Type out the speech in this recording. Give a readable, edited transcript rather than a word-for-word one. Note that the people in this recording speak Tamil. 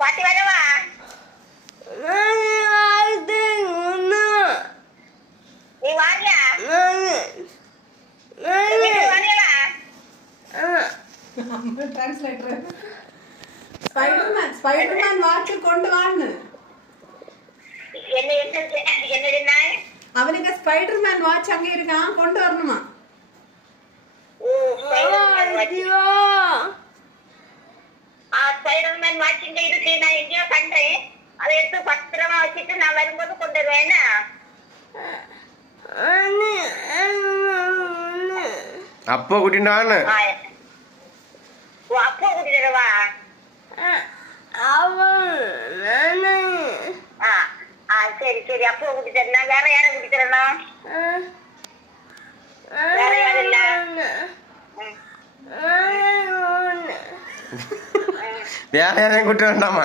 பாட்டி வரவா? நீ வாரியா? டிரான்ஸ்லேட்டர் ஸ்பைடர்மேன் வாட்ச் கொண்டு வான்னு. என்ன அவனுக்கு ஸ்பைடர்மேன் வாட்ச் அங்க இருக்கான், கொண்டு வரணுமா? ஸ்பைடர்மேன் வாட்ச் இங்க இருக்கு, நான் எங்கேயோ கண்டேன். அதை எடுத்து பத்திரமா வச்சுட்டு நான் வரும்போது கொண்டு வருவேன். அப்போ கூட்டினான்னு அப்போ கூட்டிட்டுவா. சரி சரி, அப்போ கூட்டிட்டு வேற யாரை கூட்டிட்டுறா? வேற யாரும் இல்ல? வேற யாரையும் கூட்டி வேண்டாமா?